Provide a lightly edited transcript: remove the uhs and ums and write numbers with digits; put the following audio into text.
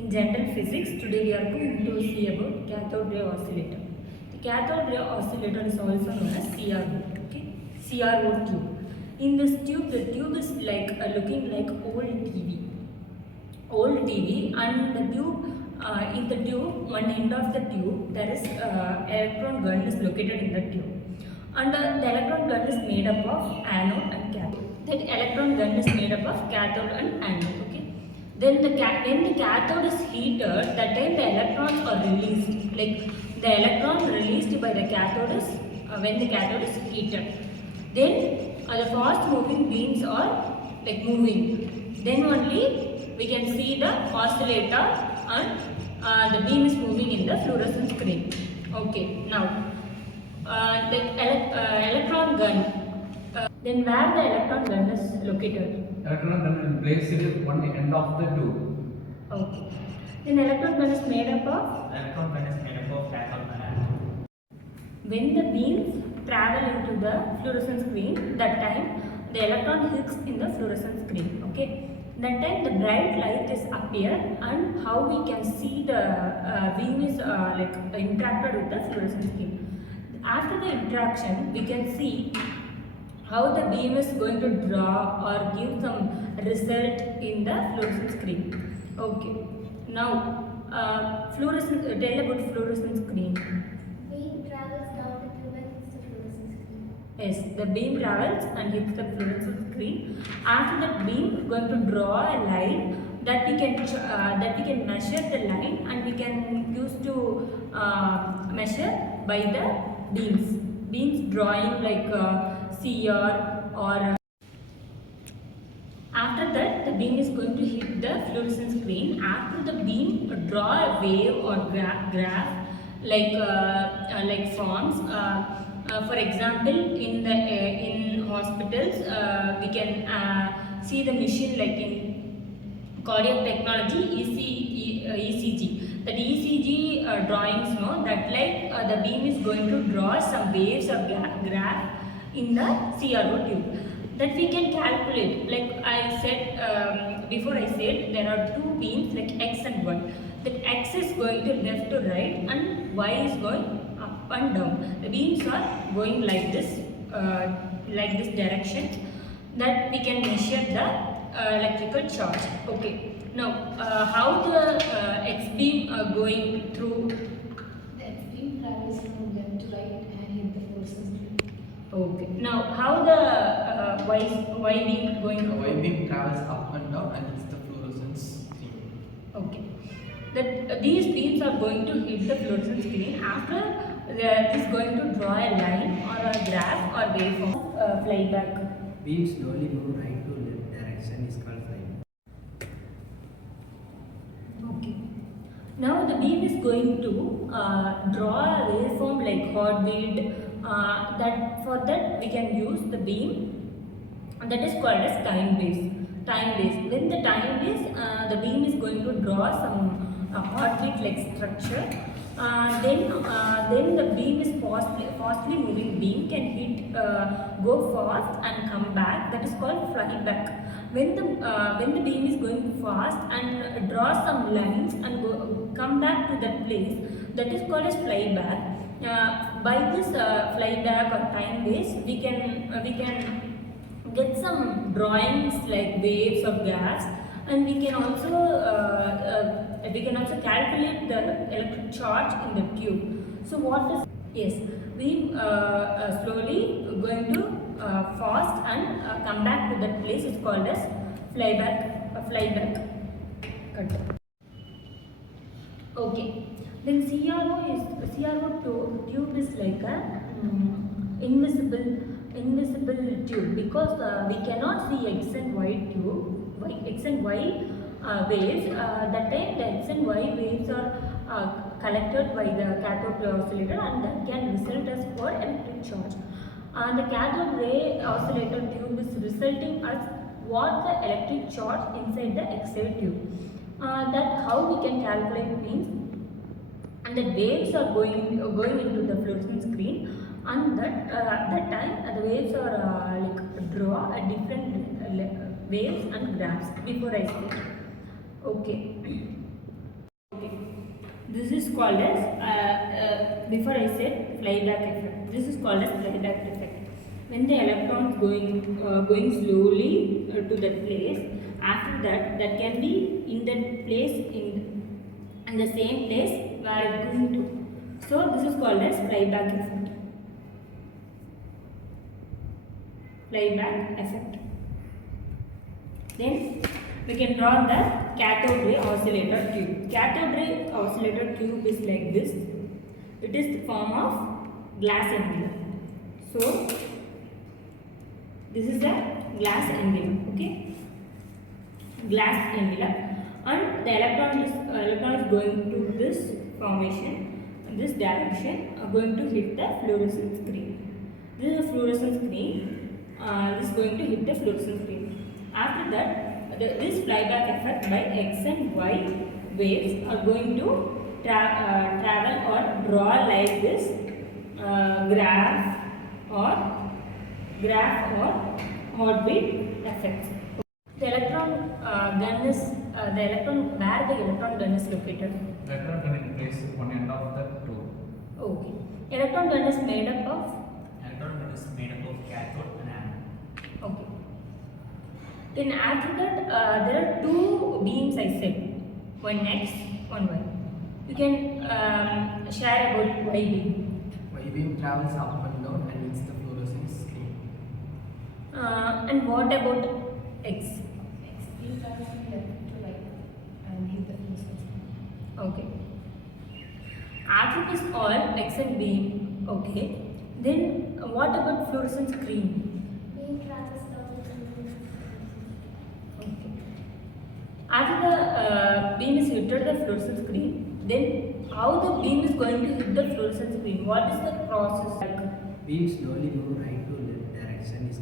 In general physics, today we are going to see about cathode ray oscillator. The cathode ray oscillator is also known as CRO. Okay, CRO tube. In this tube, the tube is like looking like old TV, and the tube. In the tube, one end of the tube, there is electron gun is located in the tube, and the electron gun is made up of anode and cathode. That electron gun is made up of cathode and anode. Okay. Then when the cathode is heated, that time the electrons are released. Like the electron released by the cathode is when the cathode is heated. Then the fast moving beams are like moving. Then only we can see the oscillator and the beam is moving in the fluorescent screen. Okay. Now the electron gun. Then where the electron gun is located? Electron gun is placed at one end of the tube. Okay. Then electron gun is made up of? Electron gun is made up of cathode and anode. When the beams travel into the fluorescent screen, that time the electron hits in the fluorescent screen. Okay. That time the bright light is appear, and how we can see the beam is like interacted with the fluorescent screen. After the interaction, we can see how the beam is going to draw or give some result in the fluorescent screen. Okay. Now, tell about fluorescent screen. Beam travels down the tube and hits the fluorescent screen. Yes, the beam travels and hits the fluorescent screen. After that beam, going to draw a line that we can measure the line, and we can use to measure by the beams drawing like CR or after that the beam is going to hit the fluorescent screen. After the beam draw a wave or graph like forms. For example, in hospitals we can see the machine like in cardiac technology ECG. That ECG drawings know that like the beam is going to draw some waves or graph in the CRO tube. That we can calculate. Like I said before, I said there are two beams like X and Y. That X is going to left to right and Y is going up and down. The beams are going like this direction. That we can measure the electrical charge. Okay. Now, how the X beam going through? The X beam travels from left to right and hit the fluorescent screen. Okay. Now, how the Y beam going? The Y beam travels up and down and hits the fluorescent screen. Okay. That these beams are going to hit the fluorescent screen. After it is going to draw a line or a graph or waveform flyback. Beam slowly move right to left direction is called flyback. Okay. Now the beam is going to draw a waveform like heartbeat. That for that we can use the beam, and that is called as time base. When the time base, the beam is going to draw some heartbeat like structure. Then the beam is fastly moving beam can hit, go fast and come back. That is called flyback. When the beam is going fast and draw some lines and come back to that place, that is called as flyback. By this flyback or time base, we can get some drawings like waves or graphs, and we can also calculate the electric charge in the tube. So what is, yes, we slowly going to fast and come back to that place is called as flyback cut. Okay. Then CRO tube is like a invisible tube, because we cannot see X and Y waves. That time the X and Y waves are collected by the cathode ray oscillator, and that can result as for electric charge. The cathode ray oscillator tube is resulting as what the electric charge inside the X-ray tube. That how we can calculate means, and the waves are going into the fluorescent screen, and that time the waves are like draw a different waves and graphs before I say. Okay. called as before I said flyback effect. This is called as flyback effect. When the electrons going slowly to that place, after that can be in that place in the same place where it going to. So this is called as flyback effect. Flyback effect. Then we can draw the cathode ray oscillator tube. Cathode ray oscillator tube is like this. It is the form of glass envelope. So this is a glass envelope, okay? Glass envelope, and the electron is going to this formation, this direction, going to hit the fluorescent screen. This is a fluorescent screen. This is going to hit the fluorescent screen. After that, this flyback effect by X and Y waves are going to travel or draw like this graph or orbit effects. The electron gun is where the electron gun is located. Electron gun in place one end of the tube. Okay. Electron gun is made up of. Electron gun is made up of cathode and anode. Okay. Then after that, there are two beams I said, one X, one Y. You can share about Y beam. Y beam travels up and down and hits the fluorescent screen. And what about X? X beam travels from left to right and hit the fluorescence. Okay. After this all X and beam, okay. Then what about fluorescent screen? Beam travels down to Okay. After the beam is hit at the fluorescent screen, then how the beam is going to hit the fluorescent screen? What is the process? Beam slowly move right to left direction is